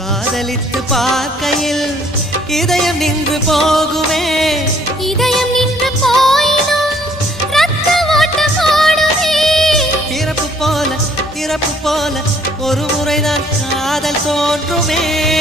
காதலித்து பார்க்கையில் இதயம் நின்று போகுமே. இதயம் நின்று போயினும் ரத்த ஓட்டம் ஓடுமே. பிறப்பு போல ஒரு முறைதான் காதல் தோன்றுமே.